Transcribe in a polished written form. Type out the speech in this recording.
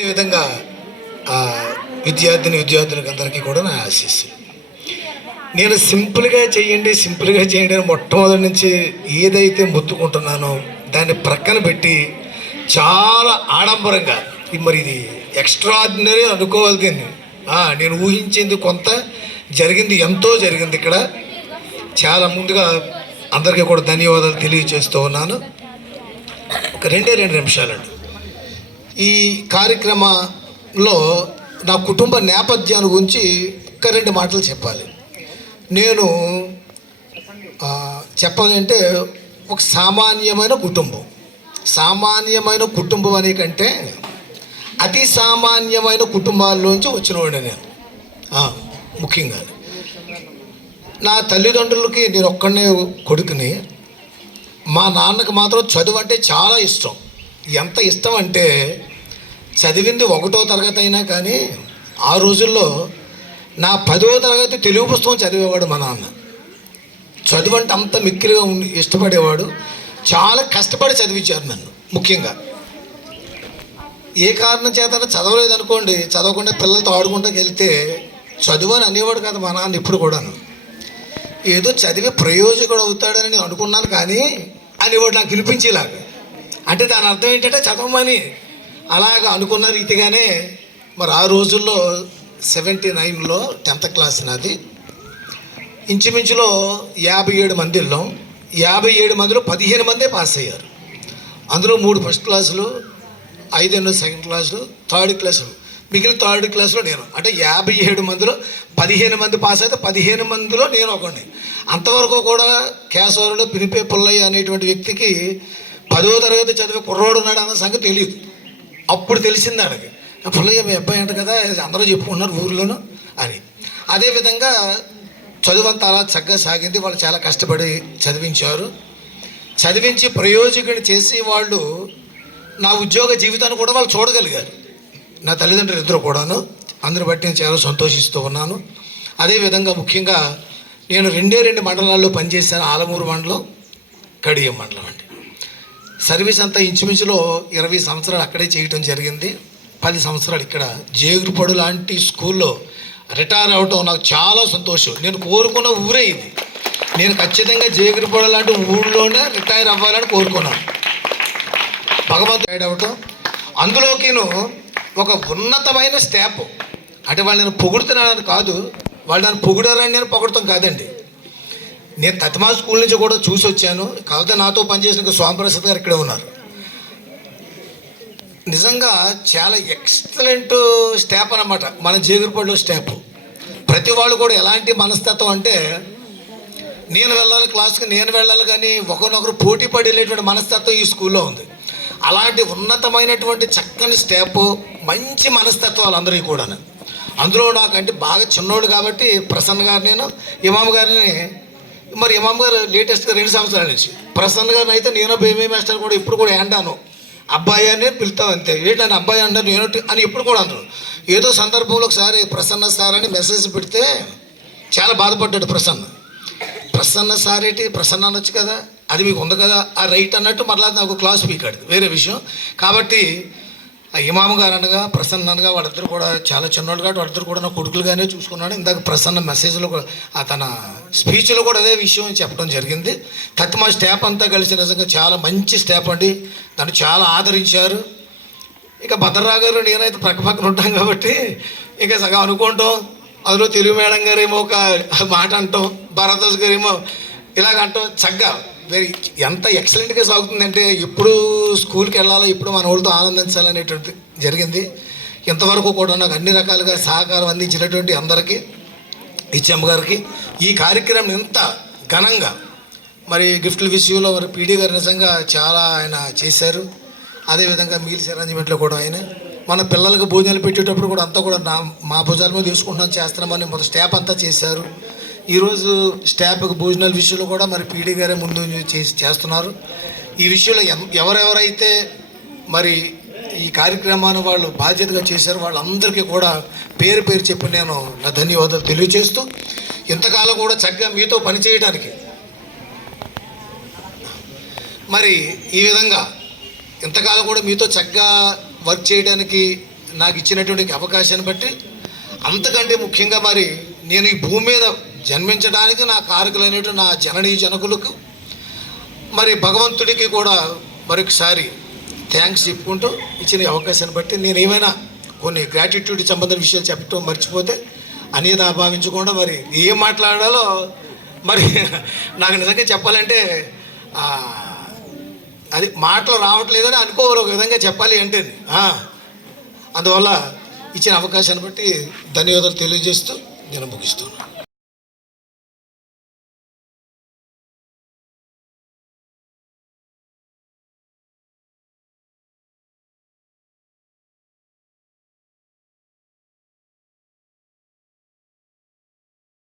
ఈ విధంగా విద్యార్థులకు అందరికీ కూడా నా ఆశీస్సు. నేను సింపుల్గా చేయండి అని మొట్టమొదటి నుంచి ఏదైతే మొత్తుకుంటున్నానో దాన్ని ప్రక్కన పెట్టి చాలా ఆడంబరంగా మరి ఇది ఎక్స్ట్రాడినరీ అనుకోవాలి దీన్ని. నేను ఊహించింది కొంత, జరిగింది ఎంతో జరిగింది ఇక్కడ. చాలా ముందుగా అందరికీ కూడా ధన్యవాదాలు తెలియజేస్తూ ఉన్నాను. ఒక రెండు నిమిషాలండి. ఈ కార్యక్రమంలో నా కుటుంబ నేపథ్యాన్ని గురించి ఒక రెండు మాటలు చెప్పాలి. నేను చెప్పాలంటే ఒక సామాన్యమైన కుటుంబం అనే కంటే అతి సామాన్యమైన కుటుంబాల్లోంచి వచ్చినవాడిని నేను. ముఖ్యంగా నా తల్లిదండ్రులకి నేను ఒక్కడనే కొడుకుని. మా నాన్నకు మాత్రం చదువు అంటే చాలా ఇష్టం. ఎంత ఇష్టం అంటే చదివింది 1వ తరగతి అయినా కానీ ఆ రోజుల్లో నా 10వ తరగతి తెలుగు పుస్తకం చదివేవాడు మా నాన్న. చదువు అంటే అంత మిక్కిలిగా ఇష్టపడేవాడు. చాలా కష్టపడి చదివించారు నన్ను. ముఖ్యంగా ఏ కారణం చేత చదవలేదు అనుకోండి, చదవకుండా పిల్లలతో ఆడుకుంటూ వెళ్తే చదువు అని అనేవాడు కదా మా నాన్న. ఇప్పుడు కూడాను ఏదో చదివి ప్రయోజకుడు అవుతాడని నేను అనుకున్నాను, కానీ అనేవాడు నాకు వినిపించేలాగా. అంటే దాని అర్థం ఏంటంటే చదవమని అలాగా అనుకున్న రీతిగానే. మరి ఆ రోజుల్లో 79లో 10th క్లాస్ నాది. ఇంచుమించులో 57 మందిలో 15 మందే పాస్ అయ్యారు. అందులో 3 ఫస్ట్ క్లాసులు, 5 సెకండ్ క్లాసులు, థర్డ్ క్లాసులు, మిగిలిన థర్డ్ క్లాస్లో నేను. అంటే 57 మందిలో 15 మంది పాస్ అయితే 15 మందిలో నేను ఒకడిని. అంతవరకు కూడా కేశవరంలో పినిపే పుల్లయ్య అనేటువంటి వ్యక్తికి 10వ తరగతి చదివే కుర్రోడు ఉన్నాడు అన్న సంగతి తెలియదు. అప్పుడు తెలిసింది ఆయనకి, పుల్లయ్య మీ అబ్బాయి అంట కదా అందరూ చెప్పుకున్నారు ఊర్లోనూ అని. అదేవిధంగా చదువు అంతా అలా చక్కగా సాగింది. వాళ్ళు చాలా కష్టపడి చదివించి ప్రయోజకుడిని చేసి వాళ్ళు నా ఉద్యోగ జీవితాన్ని కూడా వాళ్ళు చూడగలిగారు, నా తల్లిదండ్రులు ఇద్దరు కూడాను. అందరిని బట్టి నేను చాలా సంతోషిస్తూ ఉన్నాను. అదేవిధంగా ముఖ్యంగా నేను 2 మండలాల్లో పనిచేశాను. ఆలమూరు మండలం, కడియం మండలం అండి. సర్వీస్ అంతా ఇంచుమించులో 20 సంవత్సరాలు అక్కడే చేయటం జరిగింది. 10 సంవత్సరాలు ఇక్కడ జేగురుపడు లాంటి స్కూల్లో రిటైర్ అవ్వటం నాకు చాలా సంతోషం. నేను కోరుకున్న ఊరే ఇది. నేను ఖచ్చితంగా జేగురుపడు లాంటి ఊళ్ళోనే రిటైర్ అవ్వాలని కోరుకున్నాను. భగవంతుడు రిటైర్ అవ్వటం, అందులోకిను ఒక ఉన్నతమైన స్టాఫ్. అంటే వాళ్ళు నేను పొగుడుతున్నానని కాదు, వాళ్ళు నన్ను పొగిడారని నేను పొగడతాం కాదండి. నేను తతిమా స్కూల్ నుంచి కూడా చూసి వచ్చాను. కాకపోతే నాతో పనిచేసిన స్వామిప్రసాద్ గారు ఇక్కడే ఉన్నారు. నిజంగా చాలా ఎక్సలెంట్ స్టాఫ్ అన్నమాట మన జేగురుపడిలో స్టాఫ్. ప్రతి వాళ్ళు కూడా ఎలాంటి మనస్తత్వం అంటే నేను వెళ్ళాలి క్లాస్కి, నేను వెళ్ళాలి, కానీ ఒకరినొకరు పోటీ పడి వెళ్ళేటువంటి మనస్తత్వం ఈ స్కూల్లో ఉంది. అలాంటి ఉన్నతమైనటువంటి చక్కని స్టాఫ్, మంచి మనస్తత్వాలు అందరికీ కూడా. అందులో నాకంటే బాగా చిన్నోడు కాబట్టి ప్రసన్న గారు, నేను ఇమామ్ గారిని, మరి ఇమామ్ గారు లేటెస్ట్గా 2 సంవత్సరాల నుంచి, ప్రసన్న గారిని అయితే నేను బేమే మాస్టర్ కూడా ఇప్పుడు కూడా ఏంటాను అబ్బాయి అని పిలుతాం అంతే. ఏంటని అబ్బాయి అంటాను నేను అని ఎప్పుడు కూడా అందరు. ఏదో సందర్భంలో ఒకసారి ప్రసన్న సార్ అని మెసేజ్ పెడితే చాలా బాధపడ్డాడు ప్రసన్న సార్ ఏంటి ప్రసన్న అనొచ్చు కదా, అది మీకు ఉంది కదా ఆ రైట్ అన్నట్టు మరలా నాకు క్లాస్ పీకాడు, వేరే విషయం. కాబట్టి ఇమాము గారు అనగా ప్రసన్న అనగా వాళ్ళిద్దరు కూడా చాలా చిన్నోళ్ళు కాబట్టి వాళ్ళిద్దరు కూడా నా కొడుకులుగానే చూసుకున్నాడు. ఇందాక ప్రసన్న మెసేజ్లో తన స్పీచ్లో కూడా అదే విషయం చెప్పడం జరిగింది. తత్మా స్టాఫ్ అంతా కలిసి నిజంగా చాలా మంచి స్టాఫ్ అండి, నన్ను చాలా ఆదరించారు. ఇక భద్రరావు గారు నేనైతే పక్కన ఉంటాం కాబట్టి ఇక సగం అనుకుంటాం. అందులో తెలుగు మేడం గారేమో ఒక మాట అంటాం, భారతోజ్ గారేమో ఇలాగ అంటాం. చక్కగా ఎంత ఎక్సలెంట్గా సాగుతుందంటే ఎప్పుడు స్కూల్కి వెళ్ళాలో, ఇప్పుడు మన వాళ్ళతో ఆనందించాలనేటువంటి జరిగింది. ఇంతవరకు కూడా నాకు అన్ని రకాలుగా సహకారం అందించినటువంటి అందరికీ, హెచ్ఎం గారికి, ఈ కార్యక్రమం ఇంత ఘనంగా మరి గిఫ్ట్ల విషయంలో మరి పీడీ గారు నిజంగా చాలా ఆయన చేశారు. అదేవిధంగా మీల్స్ అరేంజ్మెంట్లో కూడా ఆయన మన పిల్లలకు భోజనాలు పెట్టేటప్పుడు కూడా అంతా కూడా మా భుజాల మీద తీసుకుంటున్నాం చేస్తున్నామని మన స్టాఫ్ అంతా చేశారు. ఈరోజు స్టాఫ్కి భోజనాల విషయంలో కూడా మరి పీడీ గారే ముందు చేస్తున్నారు. ఈ విషయంలో ఎవరెవరైతే మరి ఈ కార్యక్రమాన్ని వాళ్ళు బాధ్యతగా చేశారో వాళ్ళందరికీ కూడా పేరు చెప్పి నేను నా ధన్యవాదాలు తెలియజేస్తూ, ఇంతకాలం కూడా చక్కగా మీతో పనిచేయడానికి మరి ఈ విధంగా ఇంతకాలం కూడా మీతో చక్కగా వర్క్ చేయడానికి నాకు ఇచ్చినటువంటి అవకాశాన్ని బట్టి, అంతకంటే ముఖ్యంగా మరి నేను ఈ భూమి మీద జన్మించడానికి నా కారకులైనటువంటి నా జననీ జనకులకు మరి భగవంతుడికి కూడా మరొకసారి థ్యాంక్స్ చెప్పుకుంటూ ఇచ్చిన అవకాశాన్ని బట్టి నేను ఏమైనా కొన్ని గ్రాటిట్యూడ్ సంబంధించిన విషయాలు చెప్పడం మర్చిపోతే అనేది భావించకుండా మరి ఏం మాట్లాడాలో మరి నాకు నిజంగా చెప్పాలంటే అది మాటలు రావట్లేదని అనుకోవాలి, ఒక విధంగా చెప్పాలి అంటే. అందువల్ల ఇచ్చిన అవకాశాన్ని బట్టి ధన్యవాదాలు తెలియజేస్తూ నేను ముగిస్తున్నాను.